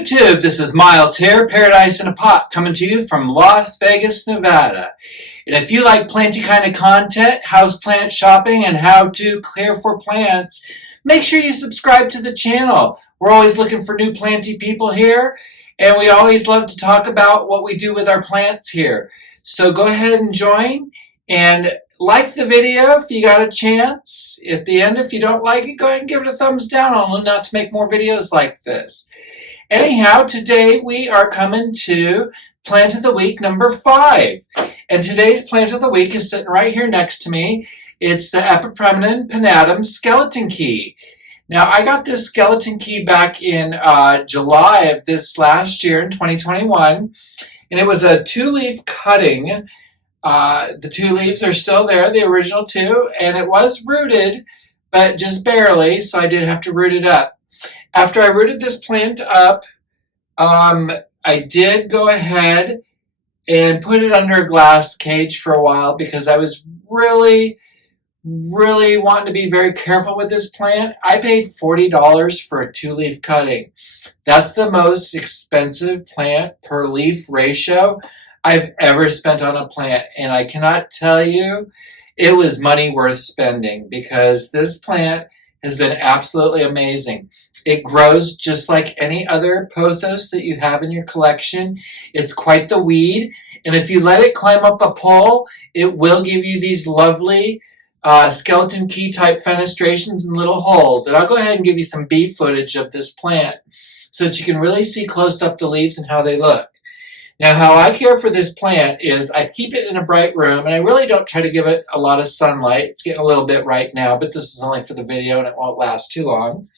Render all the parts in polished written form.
YouTube, this is Miles here, Paradise in a Pot, coming to you from Las Vegas, Nevada. And if you like planty kind of content, houseplant shopping, and how to care for plants, make sure you subscribe to the channel. We're always looking for new planty people here, and we always love to talk about what we do with our plants here. So go ahead and join, and like the video if you got a chance. At the end, if you don't like it, go ahead and give it a thumbs down. I'll know not to make more videos like this. Anyhow, today we are coming to Plant of the Week number 5. And today's Plant of the Week is sitting right here next to me. It's the Epipremnum pindatum skeletonkey. Now, I got this skeletonkey back in July of this last year in 2021. And it was a 2-leaf cutting. The 2 leaves are still there, the original 2. And it was rooted, but just barely, so I did have to root it up. After I rooted this plant up, I did go ahead and put it under a glass cage for a while because I was really wanting to be very careful with this plant. I paid $40 for a 2-leaf cutting. That's the most expensive plant per leaf ratio I've ever spent on a plant, and I cannot tell you it was money worth spending because this plant has been absolutely amazing. It grows just like any other pothos that you have in your collection. It's quite the weed, and if you let it climb up a pole, it will give you these lovely skeletonkey type fenestrations and little holes. And I'll go ahead and give you some bee footage of this plant so that you can really see close up the leaves and how they look. Now, how I care for this plant is I keep it in a bright room, and I really don't try to give it a lot of sunlight. It's getting a little bit right now, but this is only for the video, and it won't last too long.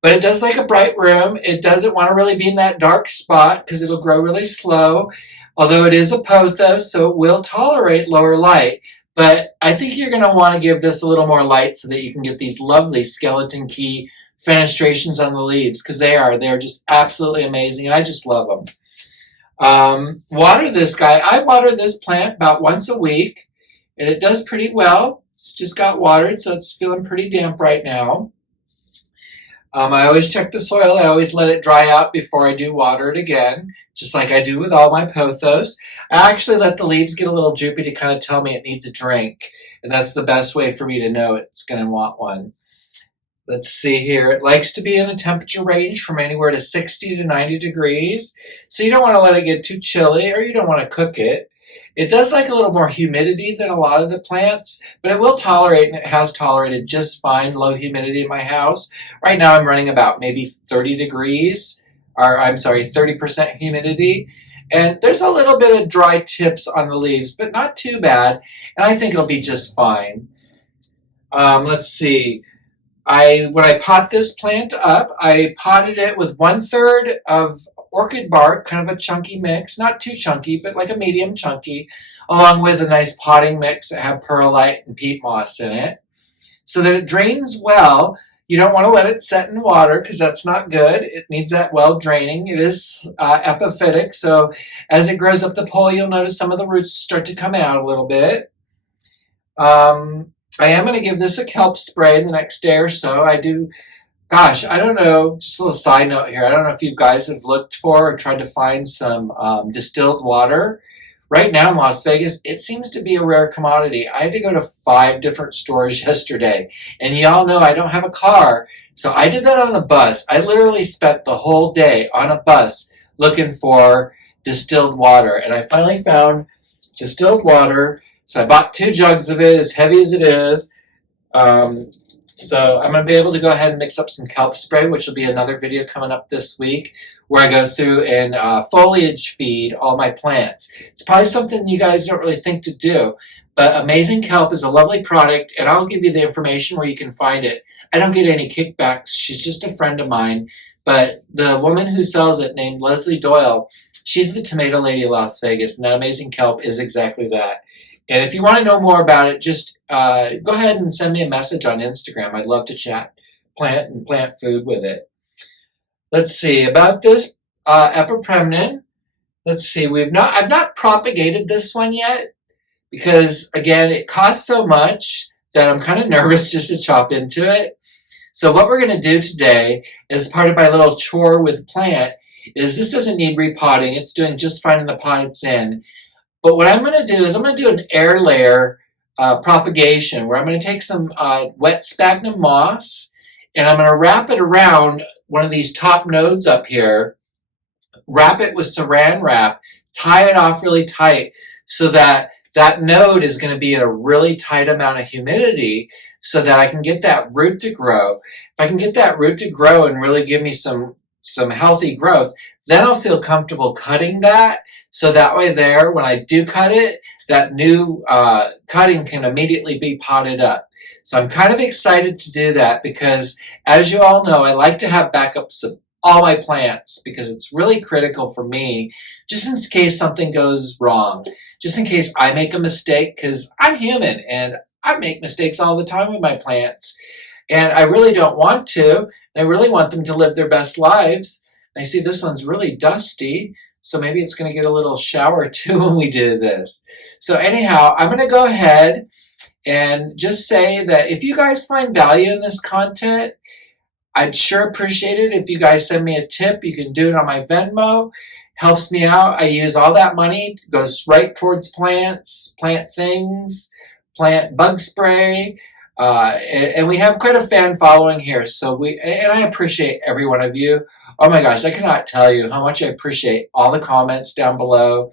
But it does like a bright room. It doesn't want to really be in that dark spot because it'll grow really slow, although it is a pothos, so it will tolerate lower light. But I think you're going to want to give this a little more light so that you can get these lovely skeletonkey fenestrations on the leaves because they're just absolutely amazing, and I just love them. Water this guy. I water this plant about once a week, and it does pretty well. It's just got watered, so it's feeling pretty damp right now. I always check the soil. I always let it dry out before I do water it again, just like I do with all my pothos. I actually let the leaves get a little droopy to kind of tell me it needs a drink, and that's the best way for me to know it's going to want one. Let's see here. It likes to be in a temperature range from anywhere to 60 to 90 degrees. So you don't want to let it get too chilly, or you don't want to cook it. It does like a little more humidity than a lot of the plants, but it will tolerate, and it has tolerated just fine low humidity in my house. Right now I'm running about maybe 30 degrees, or I'm sorry, 30% humidity. And there's a little bit of dry tips on the leaves, but not too bad. And I think it'll be just fine. Let's see. When I pot this plant up, I potted it with 1/3 of orchid bark, kind of a chunky mix, not too chunky, but like a medium chunky, along with a nice potting mix that had perlite and peat moss in it, so that it drains well. You don't want to let it set in water because that's not good. It needs that well draining. It is epiphytic, so as it grows up the pole, you'll notice some of the roots start to come out a little bit. I am going to give this a kelp spray in the next day or so. I don't know, just a little side note here. I don't know if you guys have looked for or tried to find some distilled water. Right now in Las Vegas, it seems to be a rare commodity. I had to go to 5 different stores yesterday. And y'all know I don't have a car, so I did that on a bus. I literally spent the whole day on a bus looking for distilled water. And I finally found distilled water. So I bought 2 jugs of it, as heavy as it is. So I'm going to be able to go ahead and mix up some kelp spray, which will be another video coming up this week, where I go through and foliage feed all my plants. It's probably something you guys don't really think to do, but Amazing Kelp is a lovely product, and I'll give you the information where you can find it. I don't get any kickbacks. She's just a friend of mine, but the woman who sells it, named Leslie Doyal, she's the tomato lady of Las Vegas, and that Amazing Kelp is exactly that. And if you want to know more about it, just go ahead and send me a message on Instagram. I'd love to chat plant food with it. Let's see about this Epipremnum. Let's see. I've not propagated this one yet because again it costs so much that I'm kind of nervous just to chop into it. So what we're going to do today as part of my little chore with plant is this doesn't need repotting. It's doing just fine in the pot it's in. But what I'm going to do is I'm going to do an air layer propagation where I'm going to take some wet sphagnum moss and I'm going to wrap it around one of these top nodes up here, wrap it with saran wrap, tie it off really tight so that that node is going to be in a really tight amount of humidity so that I can get that root to grow. If I can get that root to grow and really give me some healthy growth, then I'll feel comfortable cutting that. So that way there, when I do cut it, that new cutting can immediately be potted up. So I'm kind of excited to do that because, as you all know, I like to have backups of all my plants because it's really critical for me, just in case something goes wrong, just in case I make a mistake, because I'm human and I make mistakes all the time with my plants. And I really don't want to. I really want them to live their best lives. I see this one's really dusty, so maybe it's going to get a little shower too when we do this. So anyhow, I'm going to go ahead and just say that if you guys find value in this content, I'd sure appreciate it if you guys send me a tip. You can do it on my Venmo. Helps me out. I use all that money. It goes right towards plants, plant things, plant bug spray. And we have quite a fan following here. So and I appreciate every one of you. Oh my gosh, I cannot tell you how much I appreciate all the comments down below,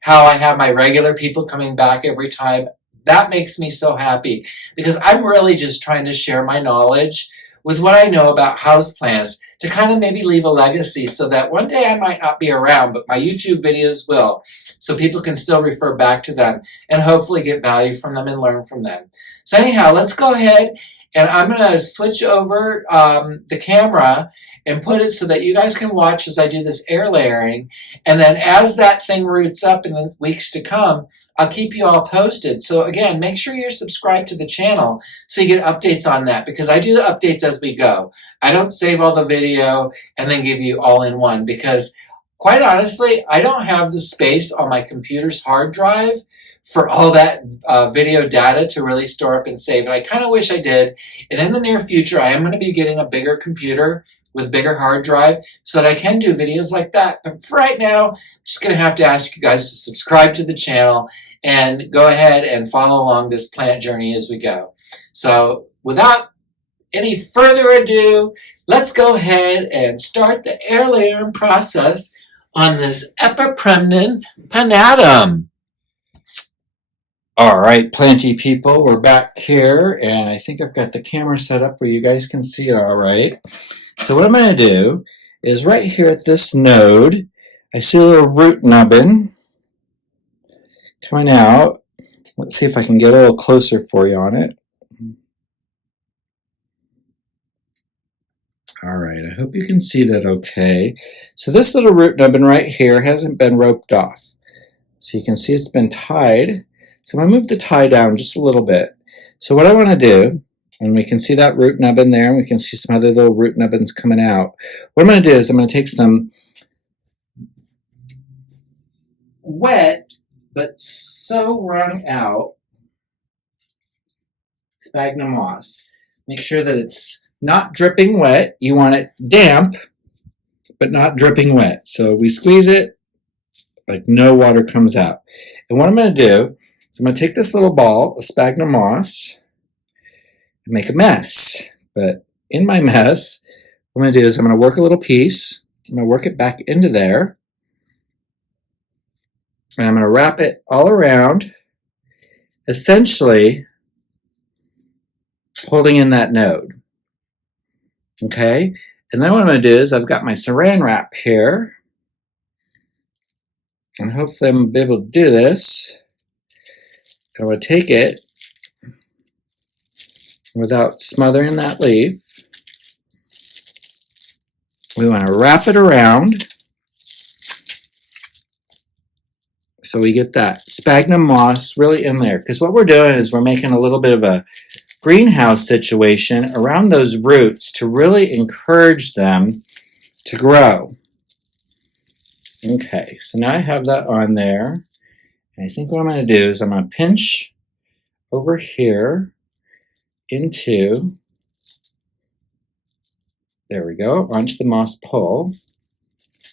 how I have my regular people coming back every time. That makes me so happy because I'm really just trying to share my knowledge with what I know about houseplants to kind of maybe leave a legacy so that one day I might not be around, but my YouTube videos will, so people can still refer back to them and hopefully get value from them and learn from them. So anyhow, let's go ahead and I'm going to switch over the camera and put it so that you guys can watch as I do this air layering. And then as that thing roots up in the weeks to come, I'll keep you all posted. So again, make sure you're subscribed to the channel so you get updates on that because I do the updates as we go. I don't save all the video and then give you all in one because quite honestly, I don't have the space on my computer's hard drive for all that video data to really store up and save. And I kind of wish I did. And in the near future, I am going to be getting a bigger computer with bigger hard drive so that I can do videos like that. But for right now, I'm just going to have to ask you guys to subscribe to the channel and go ahead and follow along this plant journey as we go. So without any further ado, let's go ahead and start the air layering process on this Epipremnum pindatum. All right, planty people, we're back here, and I think I've got the camera set up where you guys can see it all right. So what I'm going to do is right here at this node, I see a little root nubbin coming out. Let's see if I can get a little closer for you on it. All right, I hope you can see that okay. So this little root nubbin right here hasn't been roped off. So you can see it's been tied. So I'm going to move the tie down just a little bit. So what I want to do, and we can see that root nubbin there, and we can see some other little root nubbins coming out. What I'm going to do is I'm going to take some wet but so wrung out sphagnum moss. Make sure that it's not dripping wet. You want it damp but not dripping wet. So we squeeze it like no water comes out. And what I'm going to do is I'm going to take this little ball of sphagnum moss and make a mess. But in my mess, what I'm going to do is I'm going to work a little piece. I'm going to work it back into there. And I'm going to wrap it all around, essentially holding in that node. Okay? And then what I'm going to do is I've got my saran wrap here. And hopefully I'm going to be able to do this. I'm going to take it without smothering that leaf. We want to wrap it around so we get that sphagnum moss really in there. Because what we're doing is we're making a little bit of a greenhouse situation around those roots to really encourage them to grow. Okay, so now I have that on there. And I think what I'm going to do is I'm going to pinch over here into, there we go, onto the moss pole.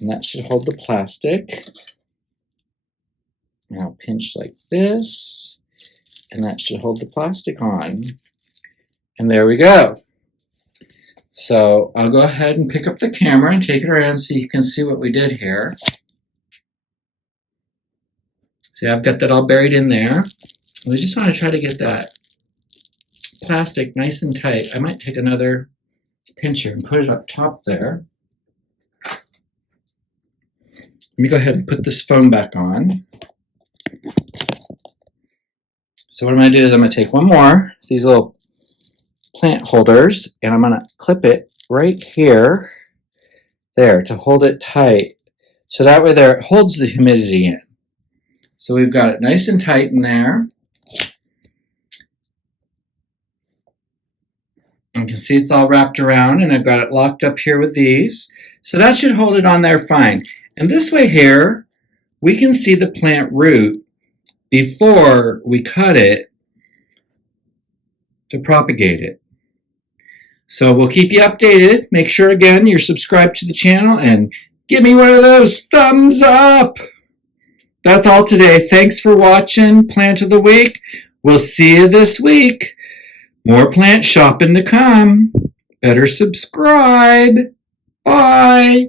And that should hold the plastic. And I'll pinch like this, and that should hold the plastic on. And there we go. So I'll go ahead and pick up the camera and take it around so you can see what we did here. See, I've got that all buried in there. We just want to try to get that plastic nice and tight. I might take another pincher and put it up top there. Let me go ahead and put this foam back on. So what I'm going to do is I'm going to take one more, these little plant holders, and I'm going to clip it right here, there, to hold it tight. So that way there it holds the humidity in. So we've got it nice and tight in there. And you can see it's all wrapped around, and I've got it locked up here with these. So that should hold it on there fine. And this way here, we can see the plant root before we cut it to propagate it. So we'll keep you updated. Make sure, again, you're subscribed to the channel and give me one of those thumbs up. That's all today. Thanks for watching Plant of the Week. We'll see you this week. More plant shopping to come. Better subscribe. Bye.